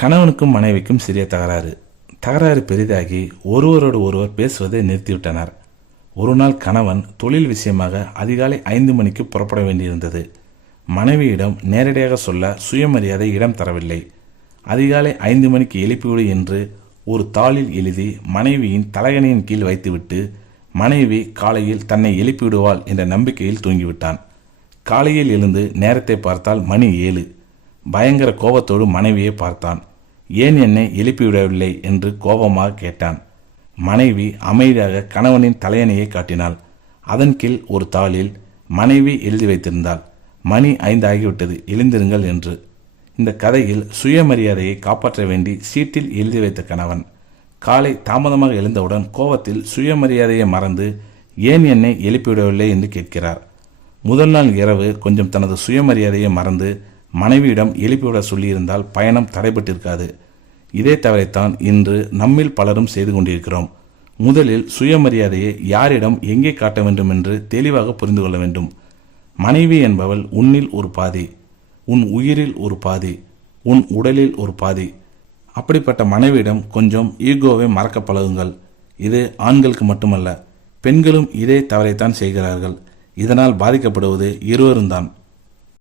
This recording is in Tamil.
கணவனுக்கும் மனைவிக்கும் சிறிய தகராறு பெரிதாகி ஒருவரோடு ஒருவர் பேசுவதை நிறுத்திவிட்டனர். ஒரு நாள் கணவன் தொழில் விஷயமாக அதிகாலை 5 மணிக்கு புறப்பட வேண்டியிருந்தது. மனைவியிடம் நேரடியாக சொல்ல சுயமரியாதை இடம் தரவில்லை. அதிகாலை 5 மணிக்கு எழுப்பிவிடு என்று ஒரு தாளில் எழுதி மனைவியின் தலையணையின் கீழ் வைத்துவிட்டு மனைவி காலையில் தன்னை எழுப்பிவிடுவாள் என்ற நம்பிக்கையில் தூங்கிவிட்டான். காலையில் எழுந்து நேரத்தை பார்த்தால் மணி 7. பயங்கர கோபத்தோடு மனைவியை பார்த்தான். ஏன் என்னை எழுப்பிவிடவில்லை என்று கோபமாக கேட்டான். மனைவி அமைதியாக கணவனின் தலையணையை காட்டினாள். அதன் கீழ் ஒரு தாளில் மனைவி எழுதி வைத்திருந்தாள், மணி 5 ஆகிவிட்டது, எழுந்திருங்கள் என்று. இந்த கதையில் சுயமரியாதையை காப்பாற்ற வேண்டி சீட்டில் எழுதி வைத்த கணவன் காலை தாமதமாக எழுந்தவுடன் கோபத்தில் சுயமரியாதையை மறந்து ஏன் என்னை எழுப்பிவிடவில்லை என்று கேட்கிறார். முதல் நாள் இரவு கொஞ்சம் தனது சுயமரியாதையை மறந்து மனைவியிடம் எழுப்பிவிட சொல்லியிருந்தால் பயணம் தடைபட்டிருக்காது. இதே தவறைத்தான் இன்று நம்மில் பலரும் செய்து கொண்டிருக்கிறோம். முதலில் சுயமரியாதையை யாரிடம் எங்கே காட்ட வேண்டும் என்று தெளிவாக புரிந்து கொள்ள வேண்டும். மனைவி என்பவள் உன்னில் ஒரு பாதி, உன் உயிரில் ஒரு பாதி, உன் உடலில் ஒரு பாதி. அப்படிப்பட்ட மனைவியிடம் கொஞ்சம் ஈகோவை மறக்க பழகுங்கள். இது ஆண்களுக்கு மட்டுமல்ல, பெண்களும் இதே தவறைத்தான் செய்கிறார்கள். இதனால் பாதிக்கப்படுவது இருவரும் தான்.